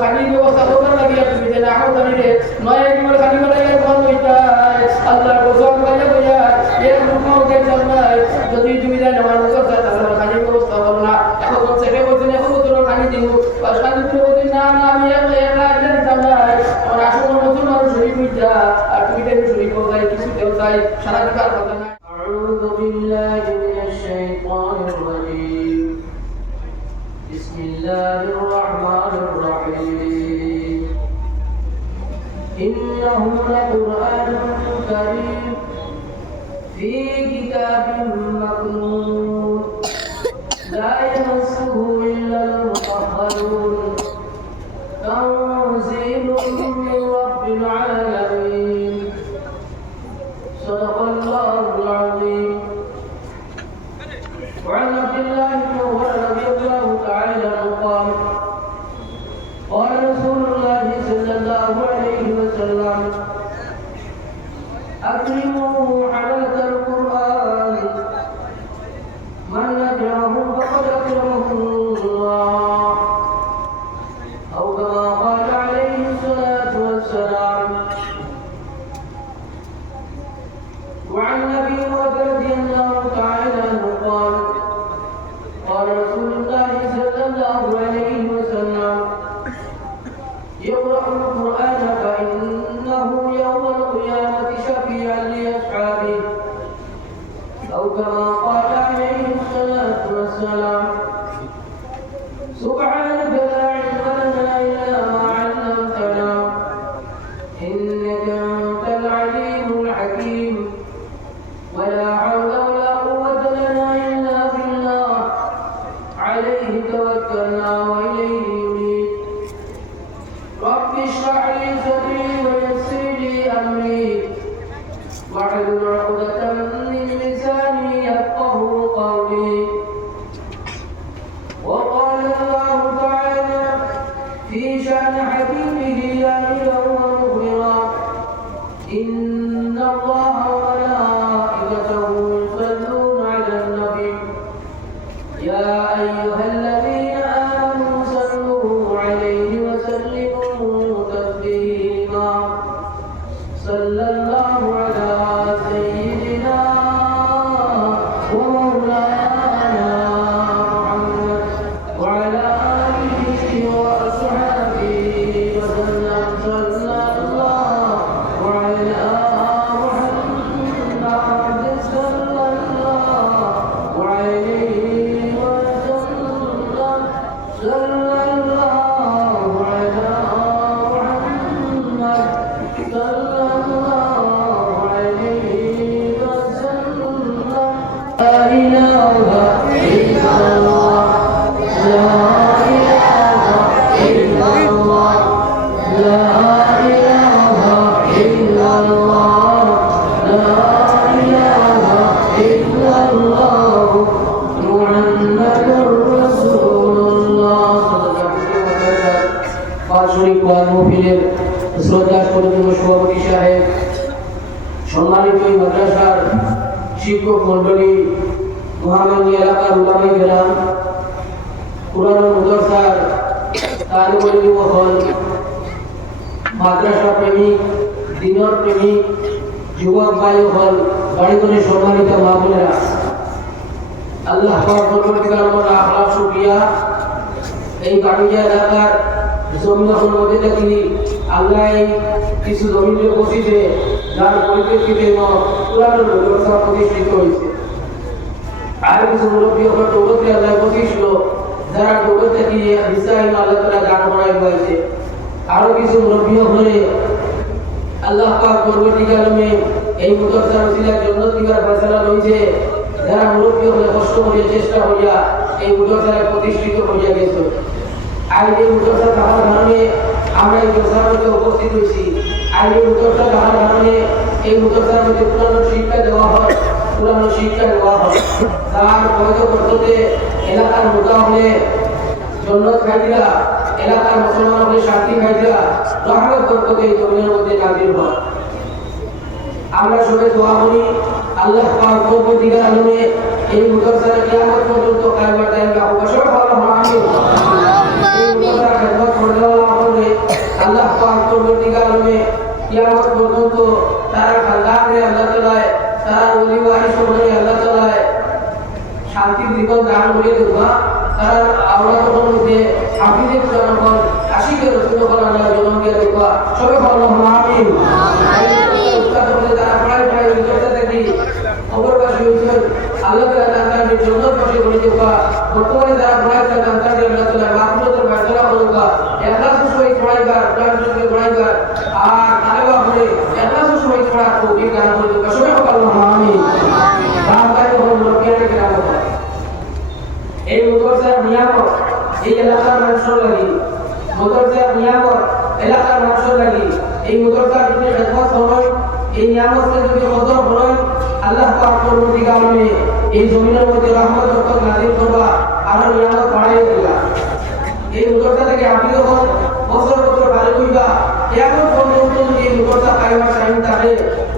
খানি ব্যবস্থা করবার লাগিয়া তুমি যে না হও জানি রে নয় একবার খানি বানাইয়া বন্ধ হইতাই আল্লাহ কসম করে বইয়া এর রুমাও কে জানাই যদি তুমি জান আমার মুখে তাহলে খানি ব্যবস্থা করো না এখন থেকে বলছেন এখন তো খানি দিব বা খানি তো বলছেন না না আমি একলা দিতাম না আমার আসল নতুন মানুষ শরীর হইতা আর তুমি তো শরীর কোথায় কিছু দেও চাই সারা দিকার কথা না أعوذ بالله من الشيطان الرجيم بسم الله الرحمن الرحيم إنه لقرآن كريم في كتاب مكنون لا يمسه إلا المطهرون تنزيل من رب العالمين صدق الله العظيم وعن عبد الله بن عمر رضي الله تعالى عنه قال قال رسول الله صلى الله عليه وسلم أكرموا حملة القرآن من أكرمهم فقد أكرمه الله أو كما قال عليه الصلاة والسلام. وعن ابي هريره رضي الله تعالى عنه قال قال رسول الله صلى الله عليه وسلم يقرأ القرآن فإنه يوم القيامة شفيعا لأصحابه أو كما قال عليه الصلاة والسلام. سبحانك لا علم لنا إلا ما علمتنا إنك أنت العليم الحكيم ولا حول ولا قوة لنا إلا بالله عليه توكلنا وإليه نريد. رب اشرح لي صدري ويسر لي أمري واحلل عقدة من لساني يفقهوا قولي. وقال الله تعالى في شأن حبيبه داعيا ومخبرا إن الله وملائكته يصلون على النبي يا أيها الذين آمنوا صلوا عليه وسلموا تسليما. صلى الله على سيدنا ومولانا محمد وعلى آله وأصحابه وسلم. صلى الله على محمد صلى الله عليه وسلم. صلى الله على محمد صلى الله عليه وسلم. لا إله إلا الله لا إله إلا الله لا إله إلا الله لا إله إلا الله محمد رسول الله. শরীফ ওয়াজ মাহফিলের শ্রদ্ধা সর্বোচ্চ সভাপতি সাহেব, সম্মানিত এই মাদ্রাসার শিক্ষক মন্ডলী, মহামান্য এলাকার উলামায়ে কেরাম, পুরানো মাদ্রাসার তালিবে ইলম হল, মাদ্রাসা প্রেমিক, দিনের প্রেমিক, যুবক ভাই হল, বাড়িঘরের সম্মানিত মা বোনেরা, আল্লাহ পাক পরবর্তীকাল আমরা আখলাস শুকরিয়া এই বাড়িয়া এলাকার জমিনের মধ্যে থাকি আল্লাহ কিছু জমিনের বসিতে যার পরিপ্রেক্ষিতে পুরানো মাদ্রাসা প্রতিষ্ঠিত হয়েছে। আর কিছু মুরব্বী হল দৌলতে আল্লাহ বসিয়েছিল যারা দৌলতে গিয়ে হিসাইন আল্লাহ তাআলা দান করাই হয়েছে। আরো কিছু মুরব্বী হলে আল্লাহ পাক পরবর্তীকাল এই মাদ্রাসার ওসিলায় জান্নাত দিবার ফয়সালা হয়েছে। যারা মুরব্বী হলে কষ্ট করে চেষ্টা করিয়া এই মাদ্রাসায় প্রতিষ্ঠিত হইয়া গেছে। আর এই মাদ্রাসা থাকার কারণে আমরা এই মাদ্রাসার মধ্যে উপস্থিত হয়েছি। আর এই মাদ্রাসা থাকার কারণে এই মাদ্রাসার মধ্যে পুরানো শিক্ষা দেওয়া হয়, তার বৈধ পদ্ধতিতে এলাকার মোটা হলে জন্নত খাইদিরা, এলাকার মুসলমান হলে শান্তি খাইদিরা, রহমত বরকতে এই জমিনের মধ্যে নাযিল হয়। আমরা সবাই দোয়া করি আল্লাহ পাক পরবর্তীকাল আলমে এই মাদ্রাসার কিয়ামত পর্যন্ত কায়েম রাখেন। আমিন। এই মাদ্রাসার খেদমত করতে মাদ্রাসার নিয়ামত এলাকার মানুষের লাগি এই মাদ্রাসার যদি খেদমত হয় এই নিয়ামতকে যদি কদর হয় আল্লাহ পাক পরবর্তীকালে আলমে এই জমিনের মধ্যে রহমত বরকত নাযিল করবা আর নিয়ামত বাড়াইয়া দিবা এই মাদ্রাসা থেকে আপনি যখন বছর বছর ভালো কইবা এমন পর্যন্ত যদি এই মাদ্রাসা কায়েমের টাইম থাকে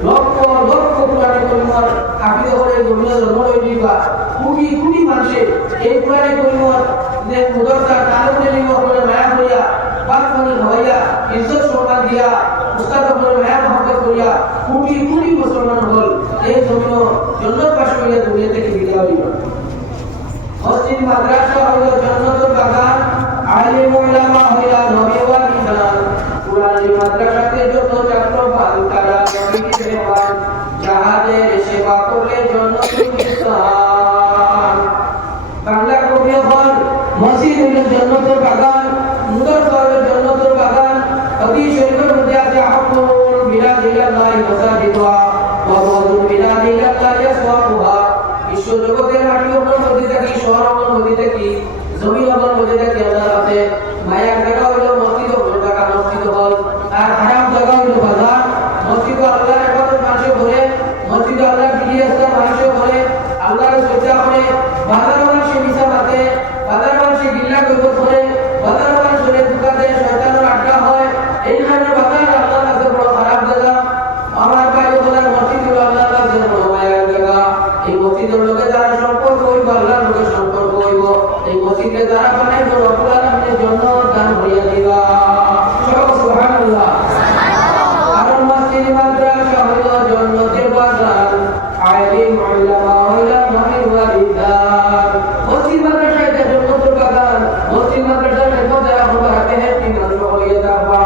লক্ষ লক্ষ কোরআনের কলিমার আপনি যখন এই জমিনে জন্ম হয়ে দিবা কোটি কোটি মানুষে এই কোরআনের কলিমার যে মাদ্রাসা কারণে নিব করে মায়া হইয়া পাঁচ পানি হইয়া ইজ্জত সম্মান দিয়া উস্তাদ করে মায়া মহব্বত করিয়া কোটি কোটি মুসলমান হল এই জমিন জান্নাত পাশ হইয়া দুনিয়া থেকে বিদায় হইল মসজিদ মাদ্রাসা হইল জান্নাতের বাগান আলিম উলামা হইয়া নবী ওয়ালি জান কুরআনের মাদ্রাসাতে যত ছাত্র ভাল তারা নবীর মেহমান যাহাদের সেবা করলে জান্নাতুল বিস্তার বাংলা কবি হল মসজিদ হইল জান্নাতের বাগান মাদ্রাসা হইল জান্নাতের বাগান হাদিস শরীফের মধ্যে আছে আহমুল বিলাদিল্লাহি মাসাজিদুহা ওয়া মাদুল বিলাদিল্লাহি ইয়াসওয়াকুহা বিশ্ব জগতের মাটি ওপর নদী থেকে শহর ওপর নদী থেকে জমি ওপর নদী থেকে আল্লাহ আছে মায়ার জায়গা হইল মসজিদ ওপর জায়গা মসজিদ হল আর হারাম জায়গা হইল বাজার মসজিদ আল্লাহর ইবাদত মানুষে করে মসজিদ আল্লাহর বিধি আছে মানুষে করে আল্লাহর সজ্জা করে বাজার মানুষে মিশা বাতে বাজার মানুষে গিল্লা কইব করে বাজার মানুষে দোকানে শয়তানের আড্ডা হয় এই ধরনের বাজার আল্লাহর কাছে বড় খারাপ জায়গা আমার ভাই ওদের মসজিদ হলো আল্লাহর কাছে বড় মায়ার জায়গা এই মসজিদের লোকে যারা সম্পর্ক হইব আল্লাহর লোকের সম্পর্ক হইব এই মসজিদে যারা বানাইব রব্বুল আলামিনের জন্য দান হইয়া দিবা সুবহানাল্লাহ আর মসজিদ মাদ্রাসা হইল জান্নাতের বাগান আলিম উলামা হইল নবীর ওয়ারিদান মসজিদ মাদ্রাসা এটা জান্নাতের বাগান মসজিদ মাদ্রাসা খেদমত যারা করবে হাতে হাতে মানুষ হইয়া যাবা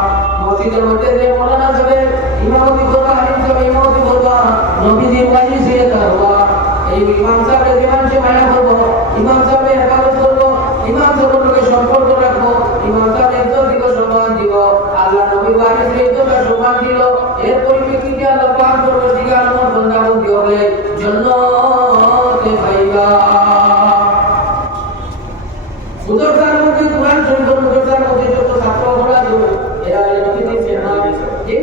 মসজিদের মধ্যে যে মাওলানা সাহেব ইমামতি করবা আলিম সাহেব ইমামতি করবা নবীজির ওয়াজি হইয়া যাবা এই ইমাম সাহেবের যে মানুষে মায়া করবো ইমাম সাহেবের হেফাজত করবো ইমাম সাহেবের লোকে সম্পর্ক রাখবো ইমাম সাহেবের ইজ্জত দিব সম্মান দিব আল্লাহ নবী ওয়ারিস ইজ্জত আর সম্মান দিল এর পরিপ্রেক্ষিতে আল্লাহ পাক পরবর্তীকালে আমার বান্দাবন্দি হবে জান্নাতে পাইবা মুদরসার মধ্যে কুরআন শরীফ মুদরসার মধ্যে যত ছাত্র পড়া যাবে এরা নবীজির সম্মান জি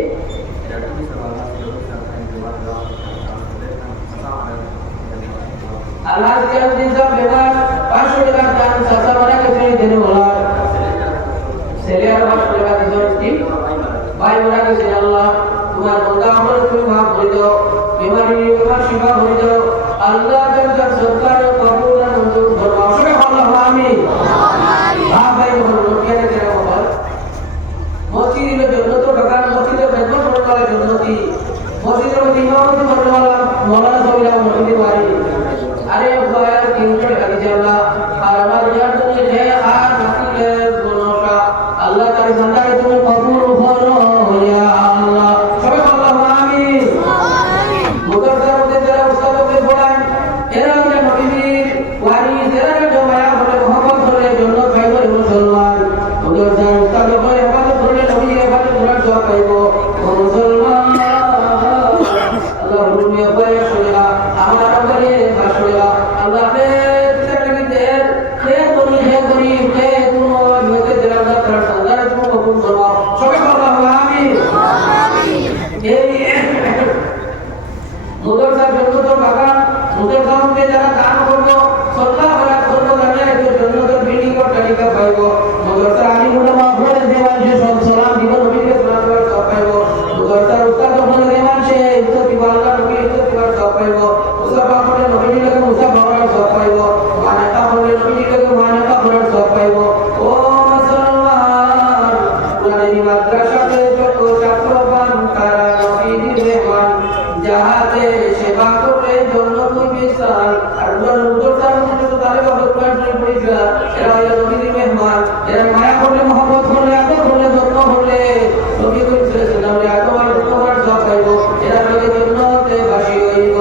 আল্লাহ তাআলা দিন সব ব্যবহার 500 টাকা দান সাসা মারা কিছু দেনে বলা সেরিয়ার 500 টাকা দিছো কি ভাই মারা কিছু আল্লাহ তোমার বান্দা আমল তুমি মাফ করে দাও বিমারি বিমার শিফা করে দাও আল্লাহ তাআলা সরকার কবুল আর মঞ্জুর ফরমাও সুবহানাল্লাহ আমিন আমিন ভাই বলো কেন কেন বল মসজিদের জান্নাতের বাগান মসজিদের খেদমত করার জান্নাতি মসজিদের মধ্যে ইমামতি করার মাওলানা সাহেব মসজিদে বাড়ি আরে ভাই তিনটা হাদিস আল্লাহ আর আমার যার জন্য যে আর নাকিলের গুণটা আল্লাহ তাআলা জান্নাতে তুমি কবুল করো ইয়া আল্লাহ সুবহানাল্লাহ আমিন আমিন মুদরসার মধ্যে যারা উস্তাদদের পড়ায় এরা হলো নবীর ওয়ারিস এরা হলো মায়া বলে মোহাম্মদ বলে জান্নাত পাইব মুসলমান মুদরসার উস্তাদ বলে হেফাজত করলে নবীর হেফাজত করার সওয়াব পাইব ও মুসলমান আল্লাহ রুমিয়া পায় শুনলা আমার বলে ভাষলা আল্লাহ নে তকলিফ দে কে করি কে তুমি মেতে দিলাম তার সাদা তুমি কবুল করো সুবহানাল্লাহ আমিন আমিন এই মুদরসা জান্নাতের বাগান মুদরসা মধ্যে যারা দান করবে সদকা বরাত করবে জানে এই জান্নাতের বিল্ডিং এর তালিকা পাইব মুদরসা আলিম উলামা বলে দেওয়ার যে সালাম দিব নবীকে সালাম দেওয়ার সব পাইব মুদরসা উস্তাদ বলে দেওয়ার সে ইজ্জত দিব আল্লাহ নবী ইজ্জত দিবার সব পাইব মুসাফা বলে নবীর লাগে মুসাফা করার সব পাইব মানাকা বলে নবীর লাগে মানাকা করার সব পাইব ও মুসলমান কুরআনের মাদ্রাসাতে যত ছাত্র পান তারা নবীর মেহমান যাহাতে সেবা করে জান্নাতুল বিস্তার আর মুদরসার মধ্যে তো তারে বাবা কোরআন শরীফ পড়িছিল এরা হলো নবীর মেহমান এরা মায়া করলে মহব্বত করলে আদর করলে যত্ন করলে নবী করিম সাল্লাল্লাহু আলাইহি ওয়াসাল্লাম এর তোমার সব পাইব এরা লগে জান্নাতে বাসী হইব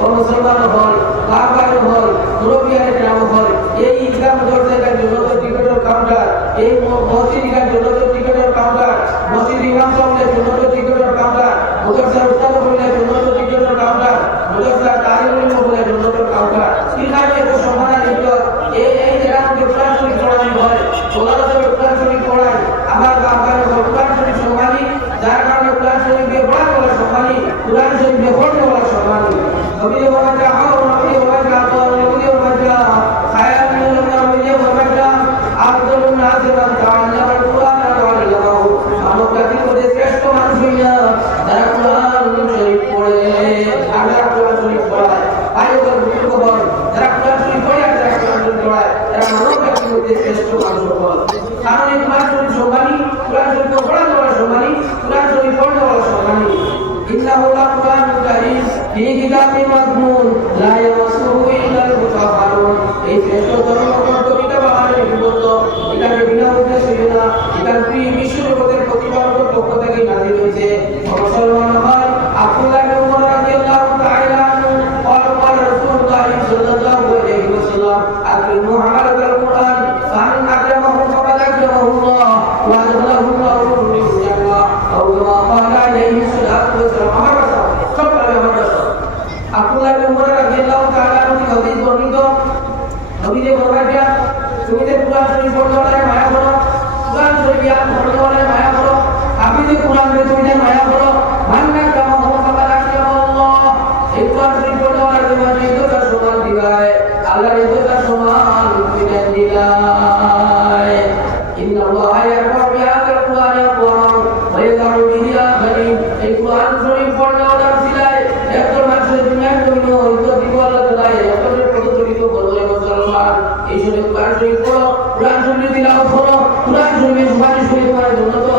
ও মুসলমান হল বাবার হল মুরব্বিয়ানের নাম হল এই ইসলাম দরজার জান্নাতের টিকেটের কাউন্টার এই মসজিদের জান্নাতের টিকেটের কাউন্টার মসজিদ ইমাম সাহেবের জান্নাতের টিকেটের কাউন্টার মুদরসার উস্তাদ বলে জান্নাতের টিকেটের কাউন্টার মুদরসার তালিম বলে জান্নাতের কাউন্টার ইসলামে তো সম্মান দিল এই জায়গা থেকে কোরআন শরীফ পড়ানো হয় আছে মান তাআল্লামাল কুরআন ওয়া আল্লামাহু মানব জাতির মধ্যে শ্রেষ্ঠ মানুষ হইয়া যারা কোরআন শরীফ পড়ে যারা কোরআন শরীফ পড়ায় আয়াতের খবর যারা কোরআন শরীফ পড়ে যারা কোরআন শরীফ পড়ায় তারা মানব জাতির মধ্যে শ্রেষ্ঠ মানুষ হল কারণ এই কোরআন শরীফ সম্মানী কোরআন শরীফ পড়ানো বড় সম্মানী কোরআন শরীফ পড়ানো বড় সম্মানী ইন্নাহু লাকুরআনুন কারীম ফি কিতাবিন মাকনুন লা ইয়ামাসসুহু ইল্লাল মুতাহহারুন এই শ্রেষ্ঠ ধর্মগ্রন্থ কিতাব আমাদের বিপদ এটাকে বিনা উদ্দেশ্যে না এটা বিশ্ব জগতের প্রতিপালকের পক্ষ থেকে নাযিল হয়েছে মুসলমান ভাই আব্দুল্লাহ ইবনে উমর রাদিয়াল্লাহু তাআলা আনহু قال رسول الله صلى الله عليه وسلم اكرموا حملة القرآن فمن اكرمهم فقد اكرمه الله وادخله الله في الجنة او كما قال عليه الصلاة والسلام আব্দুল্লাহ ইবনে উমর রাদিয়াল্লাহু তাআলা আনহু হাদিস বর্ণিত নবীজি বলেছেন তুমি যে কুরআন শরীফ পড়তে মায়া করো কুরআন শরীফ ইয়াদ পড়তে মায়া করো আপনি যে কুরআন পড়তে মায়া করো মান্না কামা ফাকাদ আল্লাহ এই কুরআন শরীফ পড়তে তোমাকে ইজ্জতের সমান দিবায় আল্লাহর ইজ্জতের সমান তুমি দিলাই ইন্নাল্লাহা ইয়ারফা'ু বিহাদাল কুরআনি আকওয়াম ওয়া ইয়ায'উ বিহি আখারিন এই কুরআন শরীফ পড়তে সিলাই একজন মানুষের দুনিয়ার জন্য ইজ্জত দিব আল্লাহ তাআলা একজনের প্রতিযোগিতা করবে মুসলমান এই জন্য কুরআন শরীফ পড়ো কুরআন শরীফ তিলাওয়াত করো কুরআন শরীফের সুপারিশ করে তোমার জন্য তো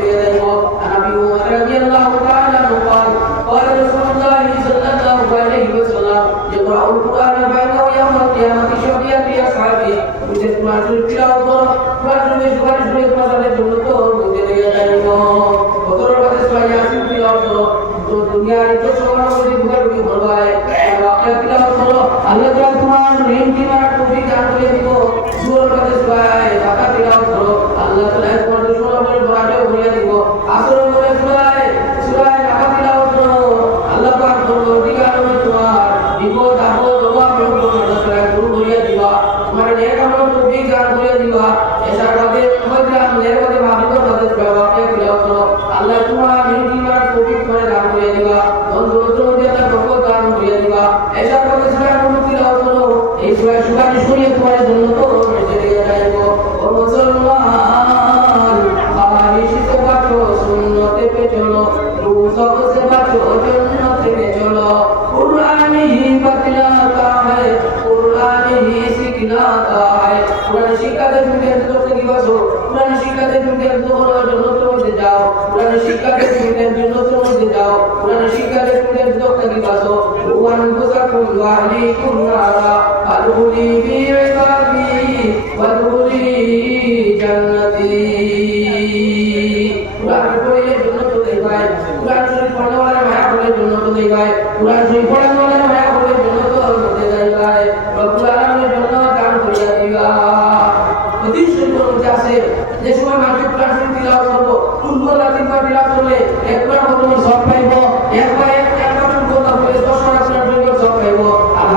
দিয়ে দেব নবী ওমর রাদিয়াল্লাহু তাআলা قال قال رسول الله صلى الله عليه وسلم يقرأ القرآن بينه يوم القيامة شفيعا لأصحابه মুঝে কুরআন শরীফ তিলাওয়াত করো কুরআন শরীফের সুপারিশ করে তোমাদের জন্য তো দিয়ে দেব কতর কথা সবাই আসিন তিলাওয়াত করো তো দুনিয়ার তো সবার মধ্যে দুগাড়ি ভরবায় ওয়াকিয়া তিলাওয়াত করো আল্লাহ তাআলা তোমার নেকি মার তৌফিক দান করে দিব সূরা সবাই টাকা তিলাওয়াত করো আল্লাহ তাআলা তোমাদের সবার ভরাটেও ভরিয়ে দিব আসর করে সূরা টাকা তিলাওয়াত করো আল্লাহ পাক দিগার তোমার বিপদ আপদ অভাব আল্লাহ তাআলা দূর করিয়ে দিবা তোমার নেক আমল তৌফিক দান করে দিবা এসা ভাবে মজরাম নেরবাদে মাহবুব তাদের ওয়াকিয়া তিলাওয়াত করো আল্লাহ তোমার নেকি মার তৌফিক করে দান করে দিবা বন্ধুত্ব দিয়ে বরকত দান করে দিবা এসা ভাবে সূরা তিলাওয়াত করো এই সূরা সুপারিশ করে তোমার জন্য তো দিয়ে যাইবো ও মুসলমান খালিশে বাঁচো সুন্নতে পে চলো রূসব से बचो जन्नत में चलो कुरान ही बतलाता है कुरान ही सिखलाता है कुरान শিক্ষাতে তুমি করতে কি বাসো কুরান শিক্ষাতে তুমি তোমার জন্য তুমি যাও কুরান শিক্ষাতে তুমি জন্য তুমি যাও কুরান শিক্ষাতে তুমি করতে কি বাসো ওয়ান কুসাকুম ওয়াহলিকুম নারা আদখুলি বি ইবাদি ওয়াদখুলি জান্নাতি কুরআন পড়লে জন্য তো দেখায় কুরআন শরীফ পড়নে वाले মায়া পড়লে জন্য তো দেখায় কুরআন শরীফ পড়নে वाले মায়া পড়লে জন্য তো দেখায় রব্বুল আলামিনের জন্য দান করিয়া দিবা হাদিস শরীফের মধ্যে আছে যে সময় মানুষ কুরআন শরীফ তিলাওয়াত করব পূর্ব রাতিবার তিলাওয়াত করলে একবার বলবো সব পাইব একবার কথা বলে 10 বার কুরআন শরীফ সব পাইব আর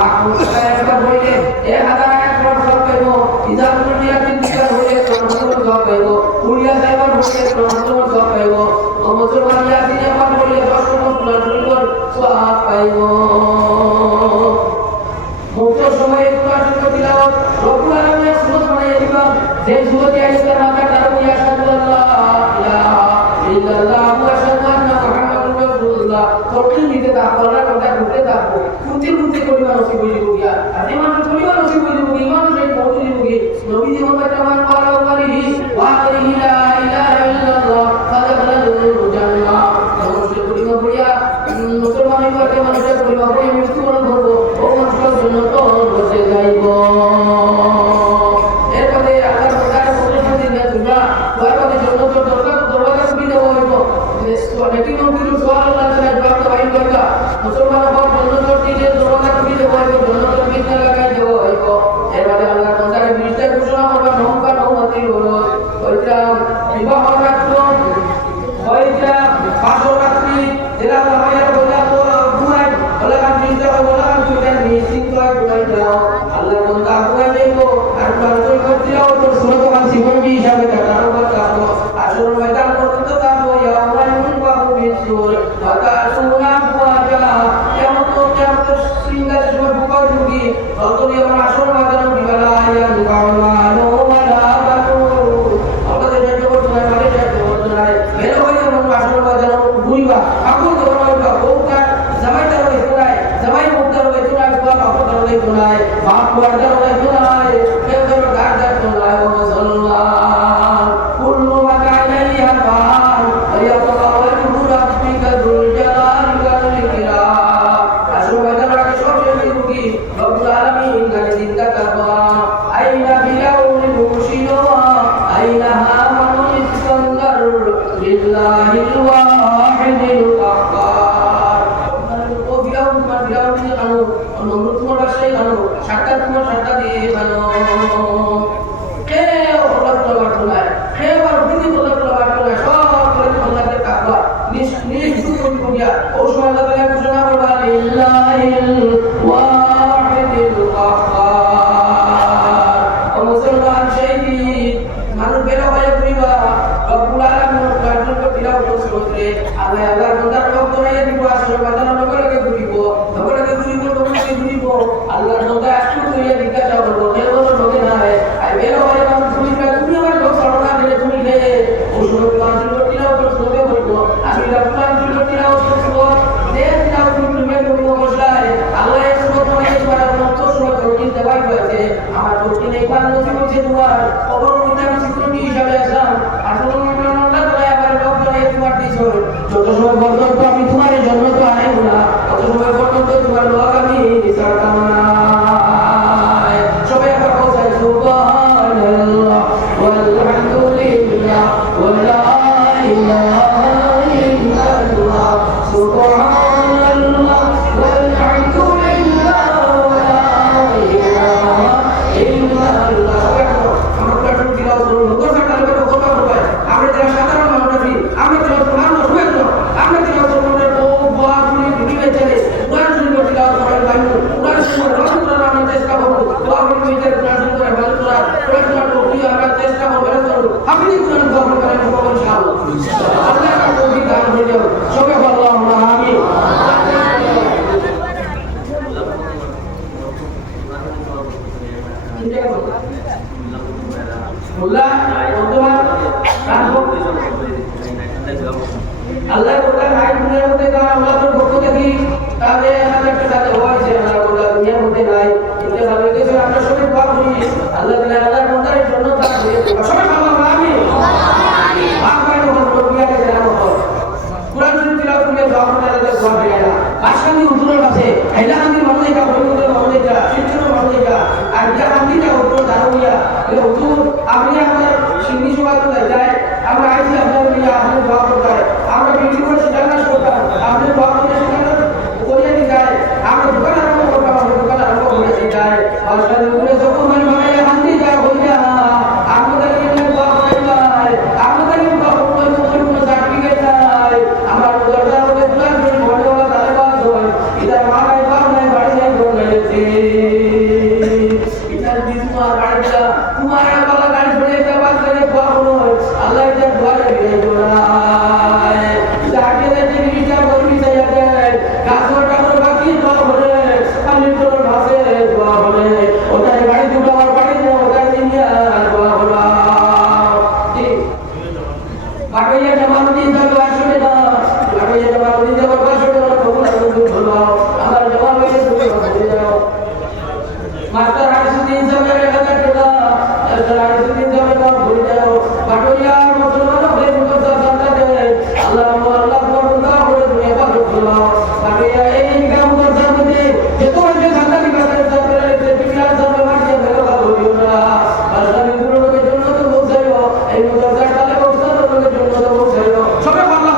একবার বললে 1000 একবার সব পাইব ইজাজুল মিয়াতিন দিকার হলে তোমার সব পাইব কুলিয়া সাইবার হলে তোমার সব পাইব ও মুসলমান ইয়াতিন একবার বললে 10 বার কুরআন শরীফ সব পাইব মুক্ত সময়ে কুরআন শরীফ তিলাওয়াত রব্বুল আলামিনের সুন্নাত বানাইয়া দিবা যে সুন্নতে আয়াতের মাথা তারা ইয়া সাল্লাল্লাহু ইলাহা ইল্লাল্লাহ ওয়া আশহাদু আন্না মুহাম্মাদুর রাসূলুল্লাহ তখন নিতে তা বলার কথা করতে থাকবো কুনতে করিবা নসিব হইব গিয়া আর ইমান করিবা নসিব হইব ইমান সেই পৌঁছে দিব গিয়ে নবী জীবন বর্তমান করা ওয়ালিহি ওয়া আলাইহি লা ইলাহা ইল্লাল্লাহ ফাদাখালাল জান্নাহ নমস্তে করিবা বলিয়া মুসলমান হইতে মানুষের করিবা বলিয়া মৃত্যুবরণ করব ও মানুষের জন্য তো বসে যাইব এরপরে আল্লাহর দরবারে প্রতিশোধ দিলে তোমরা দরবারে জন্য তো দরবারে সুবিধা হইব অনেকেই নবীর সোয়াল আল্লাহ তাআলা জবাব তো বাইন করবা মুসলমান হওয়ার জন্য তো দিলে দরবারে সুবিধা হইব জন্য তো বিনা লাগাই দেব হইব এরপরে আল্লাহর দরবারে বিশটা ঘোষণা করবা নৌকা নৌমতি হলো ওইটা বিবাহ রাত্র ওইটা পাঁচশ রাত্রি যেটা আমাদের বলা তো ঘুমাই বলা কাম চিন্তা বলা কাম চিন্তা নিশ্চিন্ত ঘুমাই দাও আল্লাহর বন্দা ঘুমাই যাইবো আর প্রার্থনা করতে যাও তো সুরতমান জীবন কি হিসাবে কাটানো কথা আসল ময়দান পর্যন্ত থাকবো ইয়াউমাইন বাহু বিসুর ফাতাসুনা ফাজা কেমন তো কেমন সিংহাসনের সময় বুকা ঢুকি ততই আমার আসল ময়দান বিবালা আয়া দুকাওয়ানো ওয়ালা বানু লিল্লাহিল ওয়াহিদিল কাহ্হার। ও ফিরাউন তোমার ফিরাউন দিয়ে কানো, নমরুদ তোমার বাদশাহী কানো, সাতটা তোমার সাতটা দিয়ে কানো। কেউ হঠাৎ লাগার নাই, কেউ আর বিধি হঠাৎ লাগার নাই, সব করে আল্লাহকে কাবা নিষ্ঠুর করিয়া ও সময় আল্লাহ তাআলা ঘোষণা করবা লিল্লাহিল ওয়াহিদিল কাহ্হার। ও মুসলমান সেই দিন মানুষ বের হয়ে ঘুরিবা রব্বুল আলামিন কার্যকর করে দিলাও রসুলকে আল্লাহ আল্লাহ বন্দার লোক ধরে দিব আসলে বাজার লোক লাগে ঘুরিব আল্লাহর বন্দা আসলে কইয়া জিজ্ঞাসা করব কেউ তো লোকে না রে আর বের হয়ে মানুষ ঘুরিবা তুমি আমার লোক সারনা দিলে তুমি খেয়ে ও সময় কার্যকর করে দিলাও রসুলকে বলবো আমি রব্বুল আলামিন করে দিলাও রসুল দে দিলাও তুমি বলবো বসলায় আল্লাহ এর সময় তোমাকে তোমার মত সময় করতে দেওয়াই হয়েছে আমার করতে নেই পার নথি বলছে তোমার খবর মধ্যে আমি সিকিউরিটি হিসাবে আসলাম আসলে আল্লাহ তাআলা আবার লোক ধরে তোমার দিছো যত সময় পর্যন্ত আমি তোমার জন্য তো আইব না তত সময় পর্যন্ত তোমার লোক আমি ছাড়তাম না সবাই একবার বলছেন সুবহানাল্লাহ ওয়ালহামদুলিল্লাহ ওয়ালা ইলাহা ইল্লাল্লাহ সুবহানাল্লাহ ওয়ালহামদুলিল্লাহ ওয়ালা ইলাহা ইল্লাল্লাহ। আমরা প্ল্যাটফর্ম দিলাও করব কথা কালবে কথা বলবে আমরা যারা সাধারণ মানুষ আছি আমরা দিলাও মানুষ হয়ে গেল আমরা দিলাও করব ও বাগুনি ভিডিও চলে কোরআন শরীফ দিলাও করে ভাই কোরআন শরীফ রসুলের নামে চেষ্টা করব বাগুনি ভিডিও কোরআন শরীফ করে ভালো করা কোরআন শরীফ আমরা চেষ্টা করব আপনি কোরআন কবুল করেন ইনশাআল্লাহ আল্লাহ का तौफीक दान हो जाओ সবাই বলো আমরা আমিন। আল্লাহ বর্তমান আল্লাহ কোরআন আয়াত দুনিয়ার মধ্যে তারা আল্লাহর পক্ষ থেকে তাদের একটা সাথে হয়েছে আল্লাহ কোরআন দুনিয়ার মধ্যে নাই কিন্তু ভালো কিছু আমরা সবাই দোয়া করি আল্লাহ তাআলা আল্লাহর বান্দাদের জন্য তার সবাই বলো আমিন আমিন আপনারা বলুন বিয়াকে জানাবো কোরআন শরীফ তিলাওয়াত করে দোয়া করে আল্লাহর দোয়া দেয়া আশকান্দি হুজুরের কাছে হাইলাকান্দি মামলাইকা হরিমুদের মামলাইকা শিবচুর মামলাইকা আর যারা আমিটা হুজুর দারুইয়া বলে হুজুর আপনি আমার সিন্ধি সভাতে যায় আমরা আইছি আপনার নিয়ে আপনি দোয়া করতে আমরা বিক্রি করে সেখানে করতাম আপনি দোয়া করে সেখানে করে নিয়ে যায় আমরা দোকান আরম্ভ করতাম আমরা দোকান আরম্ভ করে দিয়ে যায় আশকান্দি হুজুরে যখন মানে ভাই হান্দি যা হইয়া আমাদের এখানে দোয়া করে যায় আমাদের দোয়া করতে কোনো সার্টিফিকেট নাই আমার দরজা মধ্যে দোয়া করে বড় তালে বাস হয় এটা মারাই বাপ নাই বাড়ি যাই কোন গেছে এটা দি তোমার বাড়ি যা তোমার বাবা গাড়ি ছড়ে যাবার করে দোয়া করো আল্লাহ এটা দোয়া দিয়ে দোলাই এটা আগে থেকে এটা বলবি চাই আছে গাছটা করে বাকি দোয়া করে আমি তোর ভাষে দোয়া বলে ওটাই বাড়ি দুটো আমার বাড়ি যাও ওটাই নিয়ে দোয়া বলা ঠিক বাড়িয়ে জামালউদ্দিন সাহেব আসলে না বাড়িয়ে জামালউদ্দিন সাহেব আসলে না কবুল হলো আমার জামালউদ্দিন সাহেব হয়ে যাও মাস্টার আইসুদ্দিন সাহেবের 1000 টাকা মাস্টার আইসুদ্দিন সাহেবের নাম ভুলে যাও বাড়িয়া মুসলমান হয়ে মুসলমান জানতে দে আল্লাহ আল্লাহ বন্দা হয়ে দুনিয়া পাক হলো বাড়িয়া এই কাম করতে হবে যে তোমার যে জান্নাতি কাছে যাবে রে দুনিয়ার সামনে মাটিয়ে ফেলে ভালো হইও না আসলে গুলোর জন্য তো বলছাইও এই মুসলমান তালে বলছাইও জন্য তো বলছাইও সবাই আল্লাহ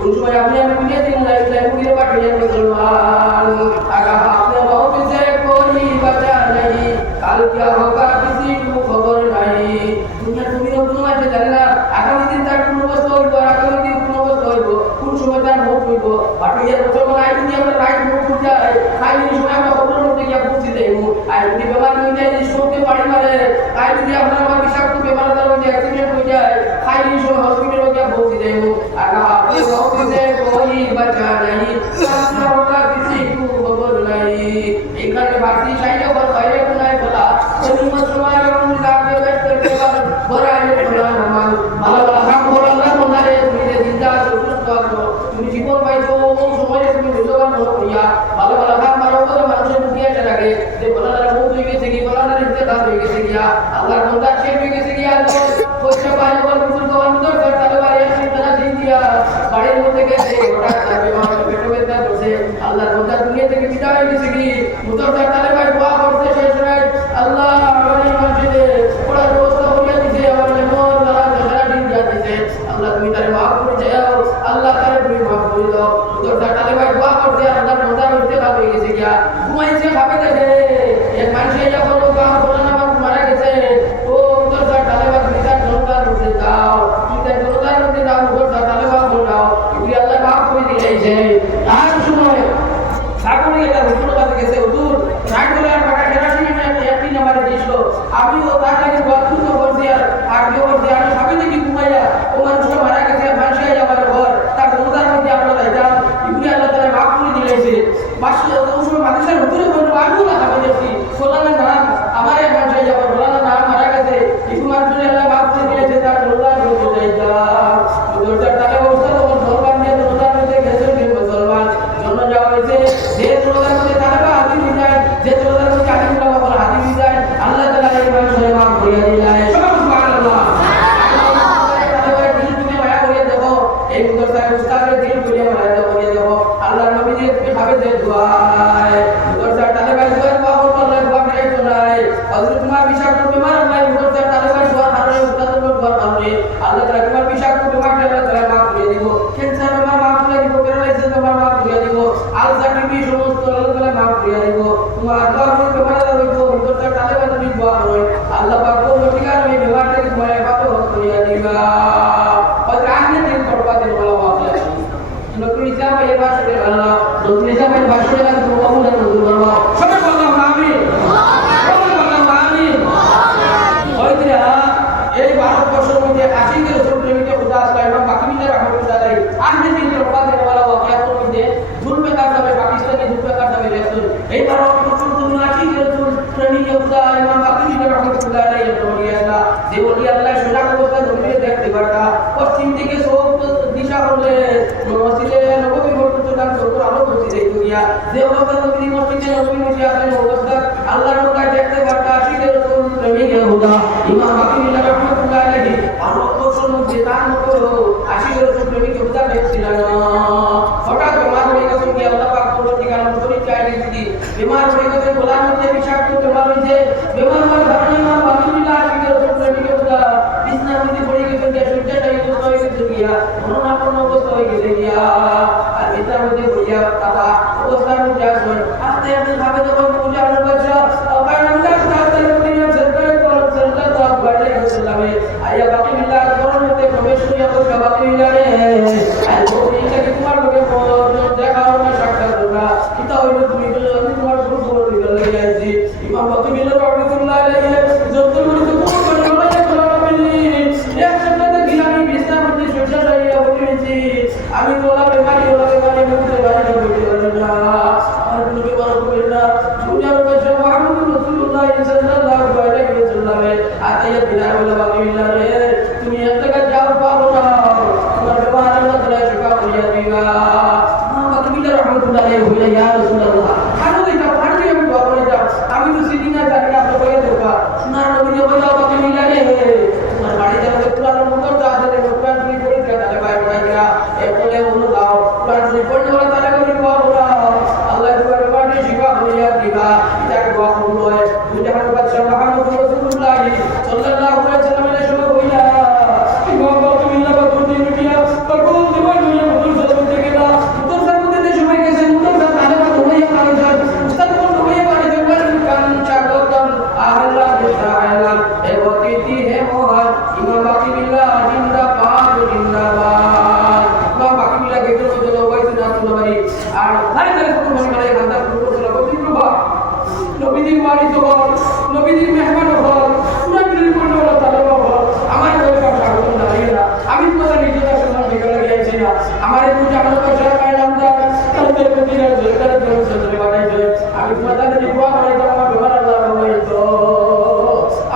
उस समय अपने आप मुझे दिन लाइफ लाइफ मुझे पाठिए मुसलमान अगर आपने बहुत से कोई बचा नहीं कल क्या होगा किसी को खबर नहीं दुनिया तुम्हें কোনো মাঝে জানে না আগামী দিন তার কোন অবস্থা হইব আগামী দিন কোন অবস্থা হইব কোন সময় তার মুখ হইব পাঠিয়ে মুসলমান আই যদি আমরা রাইট মুখ যায় খাই সময় আমরা খবর মধ্যে গিয়ে পৌঁছে দেব আর যদি বেমার হয়ে যায় সবকে বাড়ি মারে তাই যদি আমরা আমার বিষাক্ত বেমার দ্বারা যদি অ্যাক্সিডেন্ট হয়ে যায় খাই সময় হসপিটালে গিয়ে পৌঁছে দেব আর আপনি বলতে कोई बचा नहीं क्या होगा किसी को खबर नहीं एक बार भारतीय शायद और खैर गुनाह भला कोई मुसलमान और मिलाके बैठ के बड़ा है बड़ा नमाज ভালো কাম করে আল্লাহ বন্দারে তুমি যে জিন্দা সুস্থ থাকো তুমি জীবন পাইছো ও সময়ে তুমি মূল্যবান হলো ইয়া ভালো ভালো কাম করো তো মানুষের মুখে আসে লাগে যে বলার মুখ হয়ে গেছে কি বলার ইন্তেজাম হয়ে গেছে গিয়া আল্লাহর বন্দা শেষ হয়ে গেছে গিয়া তো কোচ্চা পায় বল মুসল গওয়ান তো তাহলে বাড়ি আসে তারা দিন দিয়া বাড়ির মধ্যে গেছে ওটা যাবে মানে পেটো বেদনা বসে আল্লাহর বন্দা দুনিয়া থেকে বিদায় হয়ে গেছে কি মুতর তাহলে ভাই দোয়া করতে শেষ রাত আল্লাহ আমাদের মসজিদে ওরা ব্যবস্থা করে দিয়েছে আমাদের মন দ্বারা যারা দিন দিয়া দিয়েছে আল্লাহ তুমি তারে মাফ করে দাও আল্লাহ তারে তুমি মাফ করে দাও মুতর তাহলে ভাই দোয়া করতে আল্লাহর বন্দা হইতে হবে গেছে গিয়া ঘুমাইছে খাবে দেখে এক মানুষে যখন কাম করে না মারা গেছে ও মুতর তাহলে ভাই তুমি তার জনতার মধ্যে দাও তুমি তার জনতার মধ্যে দাও মুতর তাহলে ভাই দাও ইবলি আল্লাহ মাফ করে দিয়েছে আর সময় সাগরে এটা হুজুর কাছে গেছে হুজুর রাইটলার পাটা কেরাসিন একটি নাম্বারে দিছিল আমি ও তার কাছে বদকুত করছি আর কেউ করছি আমি ভাবি দেখি ঘুমাইয়া ও মানুষটা মারা গেছে মানুষে আমার ঘর তার জনতার মধ্যে আমরা যাইতাম ইবলি আল্লাহ তাআলা মাফ করে দিয়েছে বাসু ওই সময় মানুষের হুজুরে বলল আমিও না ভাবি দেখি সোলানা নাম আমার এক মানুষে যাবার সোলানা নাম মারা গেছে ইবলি মানুষে আল্লাহ মাফ করে দিয়েছে তার জনতার মধ্যে যাইতাম হুজুর তার অবস্থা তখন দরকার নিয়ে জনতার মধ্যে গেছে মুসলমান জন্য যাওয়া হয়েছে যে জনতার মধ্যে তারা হাজির হয়ে যায় যে জনতার মধ্যে আলিমুল্লাহ বাবা হাজির হয়ে যায় আল্লাহ তাআলা এই মানুষের মাফ করে দিলেন সুবহানাল্লাহ দিল তুমি মায়া করে দেখো এই মুদরসার উস্তাদের দিল খুলে মায়া করে দেখো আল্লাহর নবী যে তুমি ভাবে যে দোয়া মুদরসার তালে ভাই দোয়া করো আল্লাহ দোয়া করে চলাই হযরত তোমার বিষাক্ত বিমার আল্লাহ মুদরসার তালে ভাই দোয়া করে উস্তাদের দোয়া করে আল্লাহ তাআলা তোমার বিষাক্ত বিমার আল্লাহ তাআলা মাফ করে দিব ক্যান্সার বিমার মাফ করে দিব প্যারালাইসিস বিমার মাফ করে দিব আলসার টিবি সমস্ত আল্লাহ তাআলা মাফ করে দিব তোমার দোয়া করে বিমার আল্লাহ মুদরসার তালে ভাই তুমি দোয়া করো আল্লাহ পাক কোন ঠিকানা এই বিমারটাকে তোমার ইবাদত করে দিবা और आखिर दिन पढ़वा देने वाला वाला नौकरी हिसाब ये बात से अल्लाह नौकरी हिसाब ये बात से अल्लाह तो बाबू ने नौकरी करवा सब अल्लाह आमीन अल्लाह आमीन और तेरा ये भारत वर्षों में ये आशिक के रसूल प्रेमी के खुदा का इमाम बाकी ने रहमतुल्लाह अलैहि आखिर दिन पढ़वा देने वाला वाकया तो में जुल्म का समय पाकिस्तानी जुल्म का समय रसूल ये भारत रसूल दुनिया आशिक के रसूल प्रेमी के खुदा इमाम बाकी ने रहमतुल्लाह अलैहि बोलिया যে বলি আল্লাহ সোজা অবস্থা ধরে দেখতে পারতা পশ্চিম দিকে সব দিশা হলে মসজিদে নববী পর্যন্ত তার সরকার আলো করতে যাইতো গিয়া যে অবস্থা নবী মসজিদে নবী মুছে আসেন অবস্থা আল্লাহর রহমত দেখতে পারতা আশিকে রাসূল প্রেমিকে খোদা ইমাম বাকিউল্লাহ রাহমাতুল্লাহ আলাইহি ভারত বর্ষের মধ্যে তার মতো আশিকে রাসূল প্রেমিকে খোদা দেখছিলেন হঠাৎ বেমার হয়ে গেছে কি আল্লাহ পাক কোনো ঠিকানা মতই চাই দিয়েছি বেমার হয়ে গেছে গোলার মধ্যে বিষাক্ত বেমার হয়েছে বেমার হওয়ার কারণে ইমাম বাকিউল্লাহ আশিকে রাসূল প্রেমিকে খোদা বিছনার মধ্যে পড়ে গেছে সূর্যটাই উদয় হয়ে গেছে গিয়া মরণাপন্ন অবস্থা হয়ে গেছে গিয়া আর বিছনার মধ্যে পড়িয়া তারা অবস্থার মধ্যে আসবেন আস্তে আস্তে ভাবে যখন পূজা আরম্ভ করছে পায়গাম্বার সাল্লাল্লাহু আলাইহি ওয়াসাল্লাম সাল্লাল্লাহু আলাইহি ওয়াসাল্লামে আয়া বাকিউল্লাহ ঘরের মধ্যে প্রবেশ করিয়া বলছে বাকিউল্লাহ রে আর এটা কি তোমার লোকে দেখাও না সাক্ষাৎ না এটা হইলো তুমি আমি তোমার খুব বড় হয়ে গেল আইছি ইমাম বাকিউল্লাহ রাহমাতুল্লাহ আলাইহি যত বড় তো আমি তোলা বেমারি মুক্তি বাড়ি করতে পারি না আর কোনো বেমার হবে না দুনিয়ার কাছে মুহাম্মদ রাসূলুল্লাহ সাল্লাল্লাহু আলাইহি ওয়াসাল্লাম আতাইয়া বিলাল বলে বাকিউল্লাহ রে তুমি এক জায়গা যাও পাবো না তোমার বেমার আল্লাহ তাআলা শিফা করিয়া দিবা বাকিউল্লাহ রাহমাতুল্লাহ আলাইহি বলে ইয়া রাসূলুল্লাহ কারো এটা পারলে আমি দোয়া করে যাও আমি তো সিটি না জানি না আপনি বলে দেবা সোনার নবী বলে যাও বাকিউল্লাহ রে তোমার বাড়ি যাবে পুরানো মুখর তো আছে মুখরা তুমি পড়ে গেছে তাহলে ভাই বড় গিয়া এ বলে ওনো দাও পুরানো পড়লে বলে তাহলে করি দোয়া করা আমার এই দুটো আমার পয়সা পাইলাম না তাদের প্রতিটা জোরকার জন্য চলে বানাইছে আমি তোমাদের দোয়া করি তো আমার বেমার আল্লাহ হইতো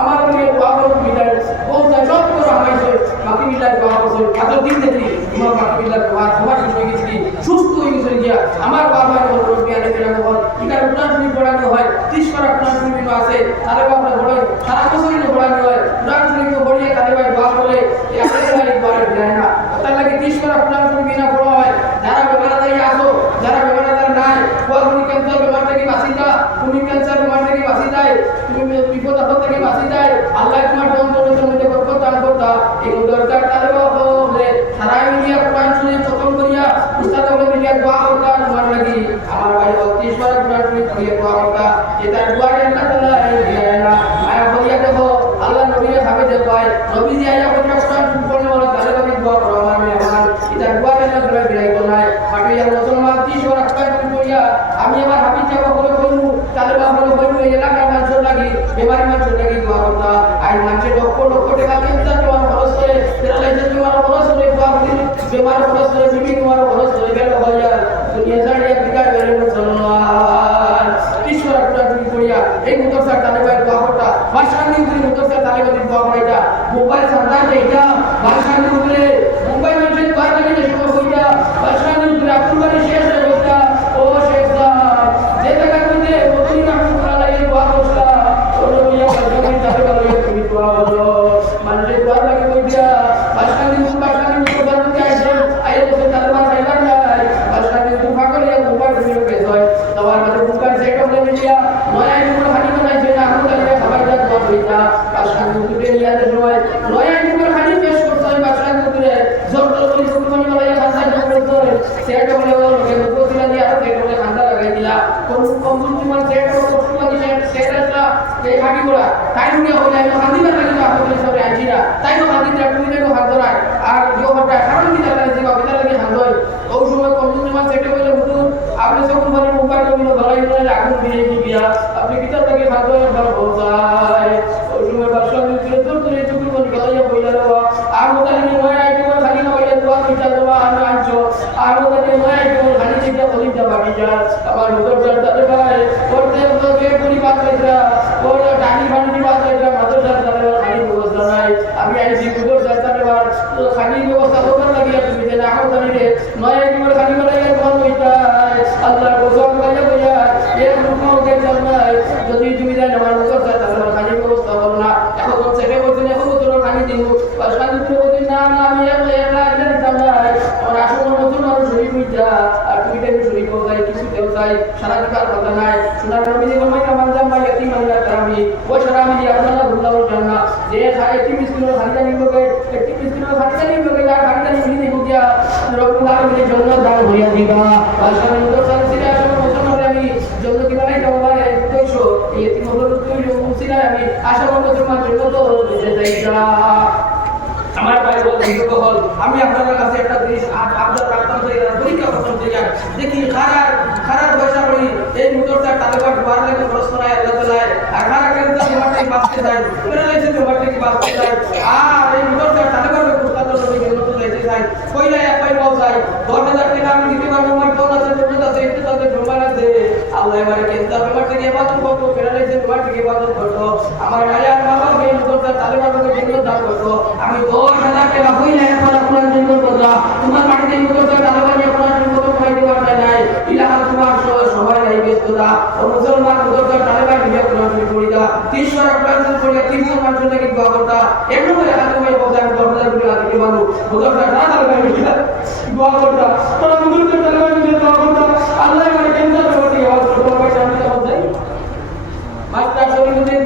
আমার নিয়ে দোয়া করো বিদায় বলতে সব করে আমাইছে বাকি বিদায় দোয়া করছে কত দিন দেখি তোমার বাকি বিদায় দোয়া তোমার সুস্থ হয়ে গেছি সুস্থ হয়ে গেছে গিয়া আমার বাবা রোগ বিয়ারে কেন বল এখানে কোরআন শরীফ পড়ানো হয় 30 পারা কোরআন শরীফ আছে তাহলে বাবা বলে সারা বছরই পড়ানো হয় কোরআন শরীফ পড়িয়ে তাহলে ভাই দোয়া বলে এই আল্লাহ একবার দেয় না তার লাগে 30 পারা কোরআন শরীফ না পড়া হয় যারা বেমারদারি আসো যারা বেমারদার নাই কোন ক্যান্সার বেমার থেকে বাঁচি যা তুমি ক্যান্সার বেমার থেকে বাঁচি যায় তুমি বিপদ আপদ থেকে বাঁচি যায় আল্লাহ তোমার অন্তরের মধ্যে বরকত দান করতা এই দরজার তালে বাবা বলে সারা মিলিয়া কোরআন শরীফ খতম করিয়া উস্তাদ বলে মিলিয়া দোয়া করতা তোমার লাগি আমার ভাই 30 পারা কোরআন শরীফ পড়িয়ে দোয়া করতা এটা দোয়ারে আল্লাহ তাআলা দেয় না মায়া করিয়া দেখো আল্লাহ নবীর সামনে যে পায় নবী যে আয়া কোরআন শরীফ পড়লে বলে তাহলে আমি দোয়া করো আমার মেহমান এটা দোয়ারে আল্লাহ তাআলা বিরাইতো নাই পাঠিয়া মুসলমান 30 পারা কোরআন করিয়া আমি আমার হাবিব যাব বলে কইমু তাহলে বাবা কইমু এই এলাকার মানুষের লাগি বেমারি মানুষের লাগি দোয়া করতা আর মানুষের লক্ষ লক্ষ টাকা কেন্দ্র তোমার খরচ করে পেরালাইসিস তোমার খরচ করে দোয়া করি বেমার খরচ করে বিবি তোমার খরচ করে বেল হইয়া দুনিয়া ছাড়িয়া বিদায় হইলে মুসলমান ঈশ্বর আপনার তুমি করিয়া এই মুতরসার তালেবাই দোয়া করতা বাদশাহী তুমি মুতরসার তালেবাই দোয়া করাইতা মোবাইল সাদা যেটা বাদশাহী উপরে মুম্বাই মানুষের দোয়া লাগে যে সময় হইতা বাদশাহী উপরে আব্দুল বাড়ি শেষ হয়ে গেছা ও শেখ সাহেব যে জায়গা মধ্যে মদিনা রাহমাতুল্লাহ আলাইহি দোয়া করছা ও নবিয়া বাদশাহী তালেবাই তুমি দোয়া করো মানুষের দোয়া লাগে কইতা বাদশাহী মুতরসার মধ্যে আইছে আইলে বসে তালেবা চাইলা নাই বাদশাহী দোয়া করে মোবাইল তুমি পেছ হয় তোমার মাঝে মুকার সেটা বলে মিলিয়া নয়া নিমর হানি বানাইছে না আমু তালিয়া খাবার দাও দোয়া কইতা বাদশাহী মুতরে ইয়াদের সময় নয়া নিমর হানি পেশ করতে হয় বাদশাহী মুতরে জোর জোর করে সুকুমানি বালাইয়া খাসা করতে হয় সেটা বলে ওকে মুতরা দিয়া হাতে বলে খান্দা লাগাই দিলা কোন কমজোর তোমার সেটা কষ্ট লাগিছে সেটা এই হাঁটি গোড়া তাই নিয়ে হলে আমি খান্দিবার লাগি না আপনি সরে আইছিরা তাই তো খান্দি যা তুমি দেখো হাত ধরায় আর যে হটা কারণ কি জানা যে বাবা লাগে হাত ধরে ওই সময় কমজোর তোমার সেটা বলে হুজুর আপনি যখন বলে মোবাইল তুমি ধরাই ধরে আগুন দিয়ে গিয়া আপনি কিতাব থেকে হাত ধরে ভালো পৌঁছায় ওই সময় বাদশাহ মিত্র দূর দূরে চুকুর কোন গলাইয়া বইলা দেওয়া আর মোতালি নয় আইটি করে খালি না বইলা দোয়া কিতা দেওয়া আর আনছো আর মোতালি নয় আইটি করে খালি দিটা কলিজা বাকি যা আমার মুদরজার তাতে ভাই পড়তে কে করি বাত কইরা ওর ডানি বানি বাত কইরা মাদ্রাসার তাতে খালি ব্যবস্থা নাই আমি আইছি মুদরজার তাতে ভাই খালি ব্যবস্থা করার লাগিয়া তুমি যে না আও জানি রে নয় আইটি করে খালি বানাইয়া কোন হইতায় আল্লাহর কসম কইয়া কইয়া এ রুমাও কে জানাই যদি তুমি জান আমার মুদরজার তাতে খালি ব্যবস্থা করো না এখন কোন সেটা বলছেন এখন তো তোর খালি দিব বাসা দিতে বলছেন না না আমি একলা দিতাম না আমার আসল নতুন মানুষ শরীর হইতা আর তুমি দেন শরীর কোথায় কিছু দেও চাই সারা দিকার কথা নাই সোনার নবী যে মাইনা মানজাম ভাই এতি মানলা কারামি ও সারা আমি আপনারা ভুলাও জানা যে খায় এতি মিসকিনের খালিদা নিবগে এতি মিসকিনের খালিদা নিবগে যা খালিদা নিবি দিব গিয়া রব্বুল আলামিনের জন্য দান হইয়া দিবা বাসা নিবো সালসিরা আসল মুসলমান আমি জন্য দিবাই দাও ভাই কইছো এতি মহল তুই মুসিরা আমি আশা করব তোমার জন্য তো দিতে যাইতা আমার ভাই বলতে হল আমি আপনাদের কাছে একটা জিনিস আপনাদের রাখতাম যে পরীক্ষা করতাম যে দেখি খারাপ পয়সা করি এই মুদরটা তালেবাট বার লাগে খরচ করায় আল্লাহ তাআলা আর খারাপ কেনটা তোমারটা বাঁচতে যায় পেরালাইছে তোমারটা কি বাঁচতে যায় আর এই মুদরটা তালেবাট কুস্তাদ সবই জন্য যাইতে যায় কইলা এক পাই পাও যায় 10000 টাকা আমি দিতে পারবো আমার কোন আছে জন্য আছে একটু তাদের জমা আছে আল্লাহ এবারে কেনটা তোমার থেকে ইবাদত করতে পেরালাইছে তোমার থেকে ইবাদত করতে আমার আয়ার বাবা এই মুদরটা তালেবাটকে জন্য দান করতে আমি 10000 টাকা কইলা এখন আপনার জন্য বলা তোমার বাড়িতে মুদরটা তালেবাট আপনার জন্য কমাই দিবার নাই ইলাহা তোমার সবাই নাই ব্যস্ততা ও মুসলমান মুদরটা তালেবাট নিয়ে কোরআন পড়িতা 300 আপনার জন্য পড়িয়া 300 মানুষের লাগি দোয়া করতা একটু করে হাতে করে বলতা আমি 10000 করে হাতে বানু মুদরটা তালেবাট নিয়ে দোয়া করতা তোরা মুদরটা তালেবাট নিয়ে দোয়া করতা আল্লাহ মানে কেন্দ্র করতে আওয়াজ করতে পারবে আমি তো বলতাই মাস্টার শরীফুদ্দিন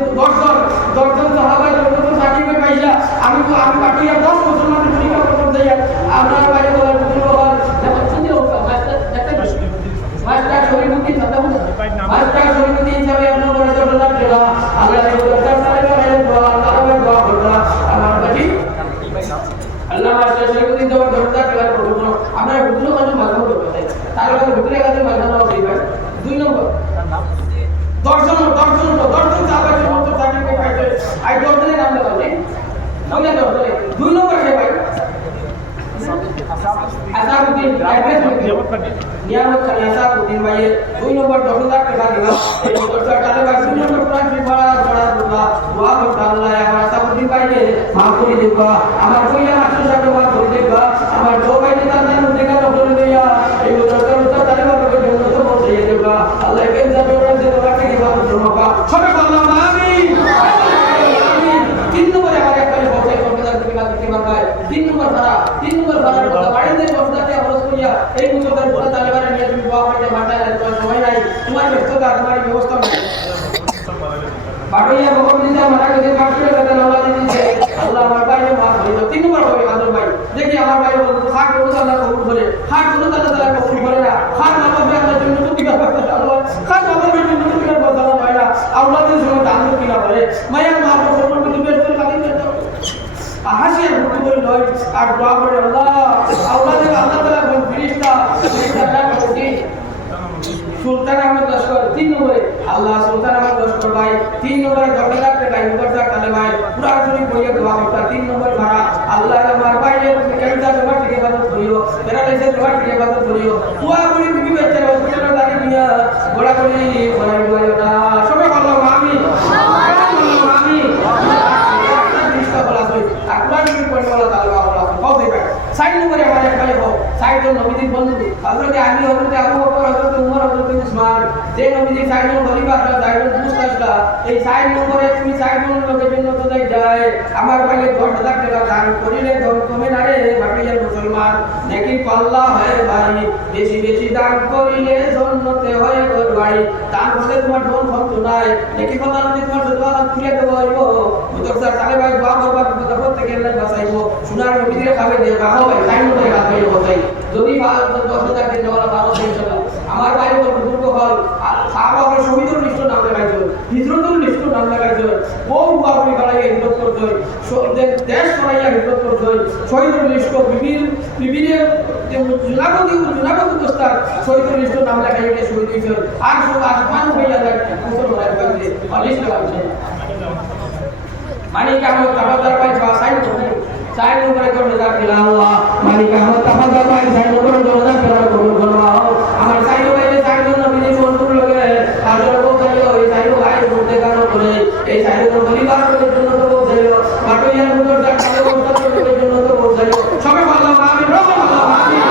দর্শন সাহাবায়ে নতুন সার্টিফিকেট পাইলা আমি পাঠিয়ে 10 মুসলমান পরীক্ষা করতে যাই আপনার বাইরে বলার বুঝলো বল দেখো চিন্তা করো মাস্টার শরীফুদ্দিন মাস্টার শরীফুদ্দিন হিসাবে আপনার বড় ছোট টাকা আল্লাহ দরকার তাহলে বাইরে দোয়া তাহলে দোয়া করতা আমার বাড়ি আল্লাহ মাস্টার শরীফুদ্দিন যখন দরকার টাকা করব আমরা বুঝলো কাজে মাধ্যম করতে তার কাছে বুঝলে কাজে মাধ্যম হবে 2 নম্বর দর্শন সাহাবায়ে নতুন সার্টিফিকেট পাইছে আই দর্শনের নাম লেখা নেই নলে দর্শনে 2 নম্বর কে ভাই আসাদুদ্দিন নিয়ামত খানি আসাদুদ্দিন ভাইয়ের 2 নম্বর 10,000 টাকা দিলাম এই মোটরটা কালে ভাই 2 নম্বর কোরআন শরীফ পড়া পড়া দোয়া করতে আল্লাহ আমার আসাদুদ্দিন ভাইকে মাফ করে দেবা আমার কইয়া মাস্টার সাহেব মাফ করে দেবা আমার বউ ভাইকে তার নাম দেখা করে দেয়া এই মোটরটা তালে ভাবে জন্য তো বলতে দেবা আল্লাহ কে যাবে ওরা যে তোমাকে কি ভালো তোমাকা সবে বললাম আমিন আমিন 3 নম্বরে আমার একটা বলতে করতে দিতে পারবে 3 নম্বর ভাড়া কথা বাড়িতে বসতে খরচ করিয়া এই মোটরটা পুরো তালে ভাবে নিয়ে তুমি দোয়া করতে বাটায় তোমার সময় নাই তোমার ব্যস্ততা তোমার ব্যবস্থা নাই বাড়িয়া বকর দিতে মারা গেছে কাটলে কথা আল্লাহ দিয়েছে আল্লাহ আমার ভাইকে মাফ করে দাও 3 নম্বর হবে আদর ভাই দেখি আমার ভাই খাট করে আল্লাহ কবুল করে খাট করে আল্লাহ কবুল করে না খাট না হবে আল্লাহ জন্য তো দিবা আল্লাহ খাট না হবে জন্য তো দিবা কথা হয় না আল্লাহর জন্য দান কিনা বলে মায়া মাফ করে তুমি বেশ করে কাটিয়ে দাও হাসিয়া ভর্তি করে নয় আর দোয়া করে আল্লাহ তাআলা কোন ফেরেশতা না করতে সুলতান আহমদ লস্কর 3 নম্বরে আল্লাহ সুলতান আহমদ লস্কর ভাই 3 নম্বরে 10,000 টাকা ইনভার্টার কালে ভাই পুরা চুরি করিয়া দোয়া করতা 3 নম্বর ভাড়া আল্লাহ আমার ভাইয়ের কেমটা জমা থেকে ইবাদত করিও প্যারালাইসিস জমা থেকে ইবাদত করিও দোয়া করি তুমি বেচারা হসপিটালে দাঁড়িয়ে নিয়া গোড়া করি বলাই বলাই না সবাই বলো আমিন আমিন সাইড নম্বরে আমার একবারে হোক সাইড নবীদের বন্ধু হযরত আলী হযরত আবু বকর হযরত উমর হযরত উসমান যে নবীদের সাইড খলিফা সাইড মুস্তাশরা এই সাইড নম্বরে তুমি সাইড লোকের জন্য তো যায় আমার ভাইয়ে 10,000 টাকা দান করিলে ধন কমে না রে বাকিয়ার মুসলমান নেকি পাল্লা হয় ভাই বেশি বেশি দান করিলে জান্নাতে হয় ঘর বাড়ি দান করলে তোমার ধন কমতো নাই নেকি পাল্লা যদি তোমার দোয়া খুলে দেব হইব মুতরসার তালে ভাই দোয়া করবা বিপদ থেকে আল্লাহ বাঁচাইবো সোনার নবীদের খাবে দে রাখো ভাই টাইম করে রাখবে বসাই যদি 10,000 দিন ওরা 12 ইনশাআল্লাহ আমার ভাই তো বুজুর্গ হল সাহাবাদের শহীদের লিস্ট নাম লাগাইছো হিজরতের লিস্ট নাম লাগাইছো বহু বাবুরি বাড়াইয়া হিজরত করতে হয় শহীদের দেশ ছড়াইয়া হিজরত করতে হয় শহীদের লিস্ট বিভিন্ন জুনাগতি দোস্তার শহীদের লিস্ট নাম লাগাইয়া শহীদ হইছে আর সব আসমান হইয়া যায় মুসলমান বাড়িতে লিস্ট লাগাইছে মানিক আহমদ তাবাদার ভাই সাইন নম্বরে করে দাখিল আল্লাহ মালিক আহমদ তাবাদার ভাই সাইন নম্বরে করে দাখিল করো আমার সাইন ভাই সাইন নবীজি বন্ধুর লগে হাজার বছর ওই সাইন ভাই বলতে কারণ করে এই সাইন পরিবারের জন্য তো বলছিল মাটিয়ার মধ্যে যাচ্ছে বছরের জন্য তো বলছিল সবাই বললাম আমিন আল্লাহ আমিন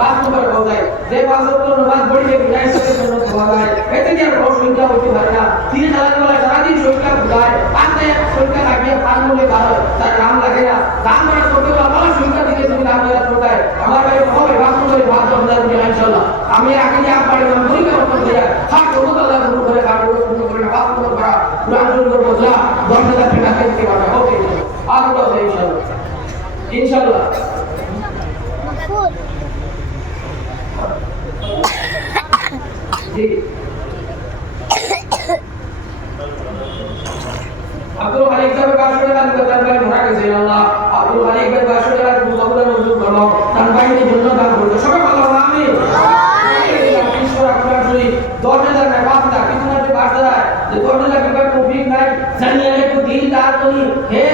পাঁচ নম্বরে বলতে যে পাঁচ ওয়াক্ত নামাজ পড়িয়ে বিদায় সাথে জন্য পাওয়া যায় এতে কি আর সংখ্যা হতে পারে না তিন সালের বেলা সারাদিন সংখ্যা বুঝায় পাঁচটা সংখ্যা লাগিয়ে পাঁচ মূল্যে কারো তার নাম লাগে না দান করা করতে হলে আমার সংখ্যা থেকে তুমি নাম দেওয়া কোথায় আমার ভাই হবে বাস করে বাস আপনার ইনশাআল্লাহ আমি আগে নিয়ে আপনার নাম পরীক্ষা করতে যাই খাট করবো আল্লাহ শুরু করে খাট করবো করে বাস করবো করা পুরান শুরু করবো যা 10,000 টাকা দিতে পারবে ওকে আর বলতে ইনশাআল্লাহ জি আব্দুল মালিক সাহেব 500 টাকা দিতে ভাই ধরা গেছে আল্লাহ আব্দুল মালিক ভাই 500 টাকা মুসাফির মজুদ করো তার ভাইয়ের জন্য দান করতে সবাই ভালো আমিন আমিন ঈশ্বর আপনার জন্য 10,000 টাকা 5,000 কিছু না 5,000 যে 10,000 টাকা টপিক নাই জানিয়ে একটু দিনদার করি হে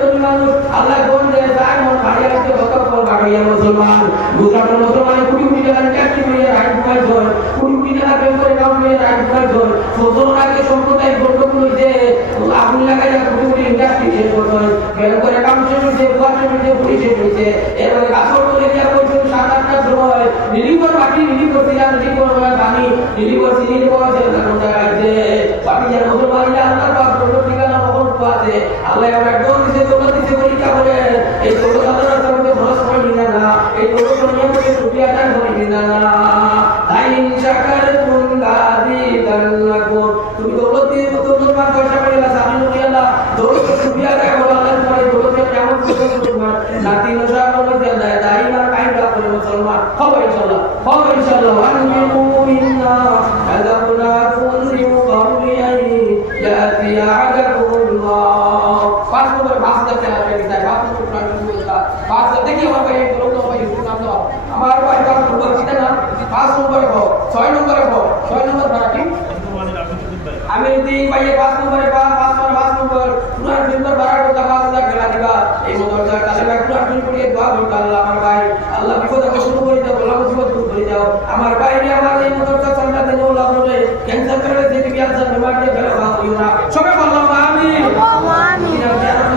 তুমি মানুষ আল্লাহ কোন দে যায় মন ভাড়িয়ে রাখতে কত কোন বাড়িয়া মুসলমান গুজরাটের মুসলমানে কোটি কোটি টাকা ট্যাক্স দিয়ে রাইট পাই জয় কোটি কোটি টাকা পে করে কাম দিয়ে রাইট পাই জয় সদর আগে সম্প্রদায় গন্ডগোল হইছে আগুন লাগাইয়া কোটি কোটি ইন্ডাস্ট্রি শেষ করতে হয় বের করে কাম শেষ হইছে বুয়া শেষ হইছে পুলিশ শেষ হইছে এরপরে কাছর করে দিয়া কইছেন 7-8টার সময় reliever party reliever serial reliever পানি রিলিভার সিরিয়াল পাওয়া যায় না কোন জায়গায় যে পার্টি যার মুসলমানরা আল্লাহর পাক প্রভু ঠিকানা মহল পাতে আল্লাহ আমরা দোল দিতে পরীক্ষা করে এই দৌলত আল্লাহর সামনে খরচ করি না এই দৌলত নিয়মকে সুবিধা দান করি না আইন শাকার কুনগাদি দান্নাকুম তুমি দৌলত দিয়ে দৌলত মান পয়সা করে না সামনে করি আল্লাহ দৌলত সুবিধা দেয় বলা আল্লাহ তোমার দৌলত কেমন করে তোমার নাতি নশা করে দেয় দাইমা কাইদা করে মুসলমান হবে ইনশাআল্লাহ ওয়ানমিনু মিন্না আযাবনাকুম মিন ক্বাবলি আন ইয়াতি আহাদাকুমুল্লাহ পাঁচ নম্বর 5,000 টাকা পেয়ে যায় 5 নম্বর প্রাণ বলতা 5,000 দেখি আমার ভাই দৌলত ভাই নাম দাও আমার ভাই 5 নম্বর কিটা না 5 নম্বরে হো 6 নম্বরে হো 6 নম্বর ভাড়াটি আমি যদি ভাইয়ে 5 নম্বরে 5 নম্বর পুরান নম্বর ভাড়া করতে 5,000 টাকা দিবা এই নম্বরটা কালে ভাই পুরান শুরু করিয়ে দোয়া করতে আল্লাহ আমার ভাই আল্লাহ আল্লাহ বিপদ আপদ শুরু করে দাও, বলা মুসিবত দূর করে দাও। আমার বাইরে আমার এই মুহূর্তে চান্দা দেন ওলা বলে ক্যান্সার করে যে ক্যান্সার বেমার দিয়ে বেলা ভালো হইও না। সবাই বললাম আমিন। আমিন।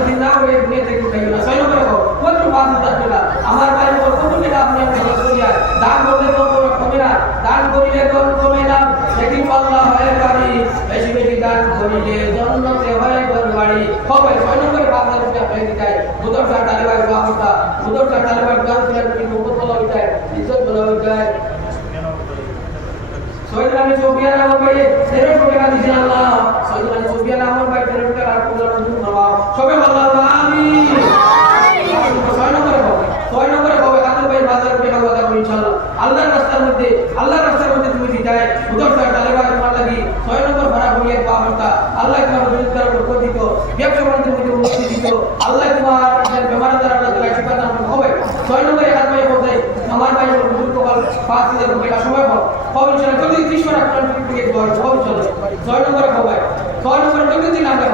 দিন না হয়ে দুনিয়া থেকে উঠাইও না। ছয় নম্বরে হোক কত 5,000 টাকা আমার বাইরে কত টাকা আপনি খরচ করিয়া দান করলে তো কমে না, দান করিলে কোন কমে না, দেখি আল্লাহ হয় বাড়ি, বেশি বেশি দান করিলে জন্নতে হয় ঘর বাড়ি। হবে 6 নম্বরে 5,000 টাকা পেয়ে দিতে বুদর সার তালেবাই বাবা বুদর সার তালেবাই গান করে কিন্তু বহুত বলা হইতে ইজ্জত বলা হইতে সৈয়দরানি সুফিয়ান আমার ভাই 13 টাকা দিছেন আল্লাহ। সৈয়দরানি সুফিয়ান আমার ভাই 13 টাকা আর পুরো নতুন বাবা সবে আল্লাহ আমিন। 6 নম্বরে হবে 6 নম্বরে হবে কাদের ভাই বাজার টাকা ওয়াদা করি ইনশাআল্লাহ আল্লাহর রাস্তার মধ্যে তুমি দিতায় বুদর সার তালেবাই তোমার লাগি 6 নম্বর ভাড়া হইয়া পাওয়াটা আল্লাহ তোমার রোজগার বরকত দিত, ব্যবসা বাণিজ্যের মধ্যে উন্নতি দিত, আল্লাহ তোমার বেমার দ্বারা আল্লাহ তাআলা শিফা দান হবে। 6 নম্বরে এক ভাই বলতে আমার ভাই বুজুর্গ বল 5,000 টাকা সময় পাও হবে ইনশাআল্লাহ। যদি 30 টাকা আপনার থেকে দোয়া হবে চলে 6 নম্বরে হবে 6 নম্বরে যদি দিন আমরা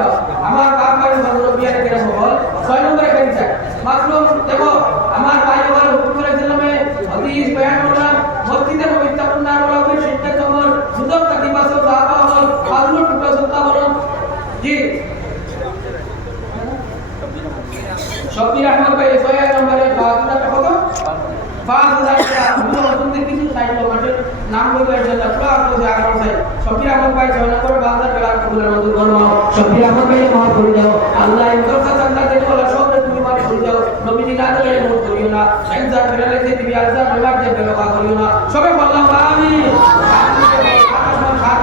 আমার বাপ ভাই বড় বিয়ার করে বল 6 নম্বরে কেন চাই মাত্র দেখো আমার ভাই বল হুকুম করে দিলাম হাদিস বয়ান করলাম মসজিদে পবিত্রপূর্ণ বলা হবে শিক্ষা তোমার সুযোগ তাকি পাশে সাহাবা বল আল্লাহ টুকরা সুলতা বল জি শব্দির আহমদ ভাই 6 নম্বরে 5,000 টাকা কত 5,000 টাকা দুটো নতুন কিছু চাইলো মানে নাম বলবে ইনশাআল্লাহ পুরো আর কোথায় আগে চাই শব্দির আহমদ ভাই 6 নম্বরে 5,000 টাকা কবুল মঞ্জুর করো। শব্দির আহমদ ভাই মাফ করে দাও আল্লাহ এই দরজা চান্দা দেন বলা সব তুমি মাফ করে দাও নবীজি না দিলে মোট করিও না একবার ফেরালে যে তুমি আলজা বেমার দিয়ে বেলকা করিও না সবে বললাম আমিন।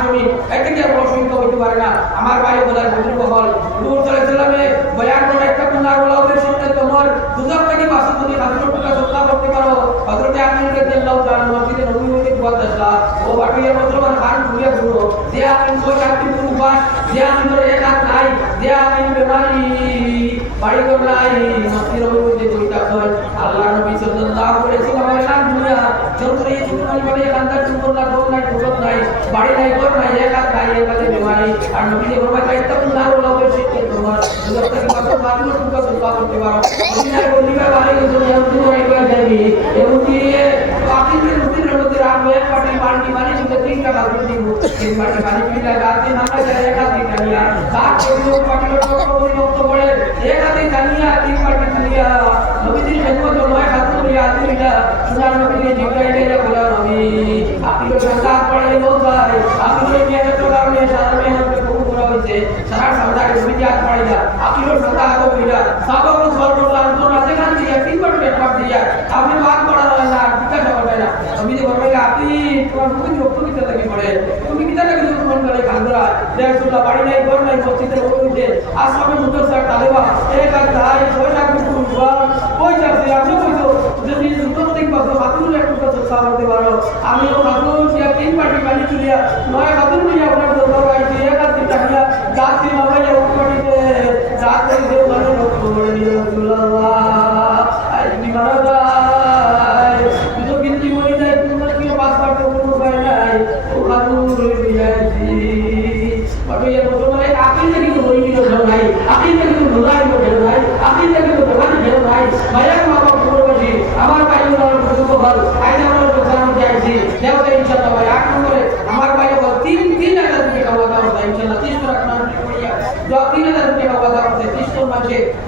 জমি এটাকে প্রশ্ন হইতে পারে না আমার ভাই বলার বুজুর্গ হল নূর সাল্লাল্লাহু বয়ান করে একটা পুনার বলা হবে শুনতে তোমার দুজক থেকে পাঁচশো যদি 500 টাকা সদকা করতে পারো হযরত আলী রাদিয়াল্লাহু তাআলা মসজিদে নববী হইতে দোয়া দেশলা ও বাটিয়া মুসলমান খান ঘুরিয়া ঘুরো যে আপনি কই আপনি পূর্বাস যে আপনি ধরে এক হাত নাই যে আপনি বেমারি বাড়ি ঘর নাই মসজিদে নববী হইতে কইতা হয় আল্লাহ নবী সাল্লাল্লাহু আলাইহি ওয়াসাল্লামের নাম দুনিয়া যন্ত্রে জীবন বলে কান্দার সুন্দর না দোল নাই দুর্গত নাই বাড়ি নাই ঘর নাই এক হাত নাই এক হাতে বেমারি আর নবী যে ফরমায় তাইতাকুল্লাহ ওয়া লা শিরকে তোমার দুজক থেকে কত বাতিল টুকা সদকা করতে পারো মদিনার গলিবা বাড়ি দুনিয়া পুরো একবার যাবি এমনিয়ে আকিদের রুটিনের মধ্যে রাখবো এক পাটি পানি শুধু 3 টাকা করে দিব এই পাটি পানি পিলা রাতে নামা যায় এক হাতে কানিয়া তার পরিলোক পাটি লোক পরিলোক পড়ে এক হাতে কানিয়া 3 পাটি কানিয়া নবীজির খেদমত নয় হাত করিয়া আদিলা সুনার নবীকে জিবরাইলে বলা নবী আপনি তো সন্তান পড়ে লোক ভাই আপনি তো মেহনত কারণে সারা মেহনত কবুল করা হয়েছে সারা সন্তান নবীজি হাত পড়ে যা আপনি তো সন্তান হাত করিয়া সাবাক সওয়াল করলাম তো রাতে খান দিয়া 3 পাটি পেট দিয়া আপনি বাদ পড়া না জিজ্ঞাসা করবে না নবীজি বলবে আপনি তোমার মুখে রক্ত দিতে লাগি পড়ে তুমি কি জানা কিছু মন করে কান্দরা রাসূলুল্লাহ বাড়ি নাই ঘর নাই মসজিদে বলতে আসবে মুদর স্যার তালেবা এক আর তাই ছয় লাখ রুপয়া কই যাচ্ছে আপনি কইছো যদি দুটো থেকে পাবো হাতুর একটু তো সামনে পারো আমিও হাতুর দিয়া 3 পাটি পানি চুলিয়া নয় হাতুর নিয়ে আপনার দরবার আইছি এক আর তিনটা দিয়া জাতি মামা যা উপটিতে জাতি দেব মানে রক্ত বলে নিয়ে রাসূলুল্লাহ আইনি মারা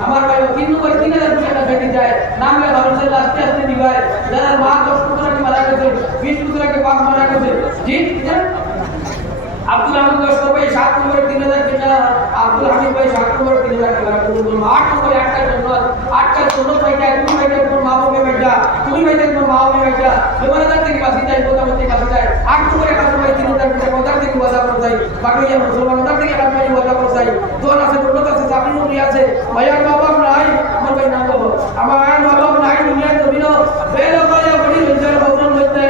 আমার ভাই 3 নম্বরে 3,000 টাকা বেঁধে যায় নামে ভারতের আস্তে আস্তে দিবায় যারা মা 10 পুত্রকে মারা গেছে 20 পুত্রকে বাপ মারা গেছে জি আব্দুল হামিদ ভাই 7 নম্বরে 3,000 টাকা আব্দুল হামিদ ভাই 7 নম্বরে 3,000 টাকা 8 নম্বরে 8টা জন্য 8টা জন্য ভাইটা তুমি ভাইটা তোমার মা বাবা ভাইটা তুমি ভাইটা তোমার মা বাবা ভাইটা তোমার থেকে বাসি যায় মোটামুটি বাসি যায় 8 নম্বরে 1 ভাই 3,000 টাকা ওদার থেকে ওয়াদা করে যায় বাকি মুসলমান ওদার থেকে এক ভাই ওয়াদা করে যায় দোয়া আছে দৌলত আছে চাকরি নকরি আছে ভাইয়ার মা বাবা নাই আমার ভাই নাম বলো আমার মা বাবা নাই দুনিয়ার জমিন বেলা করে বড়ি রোজগার ভবন হইতে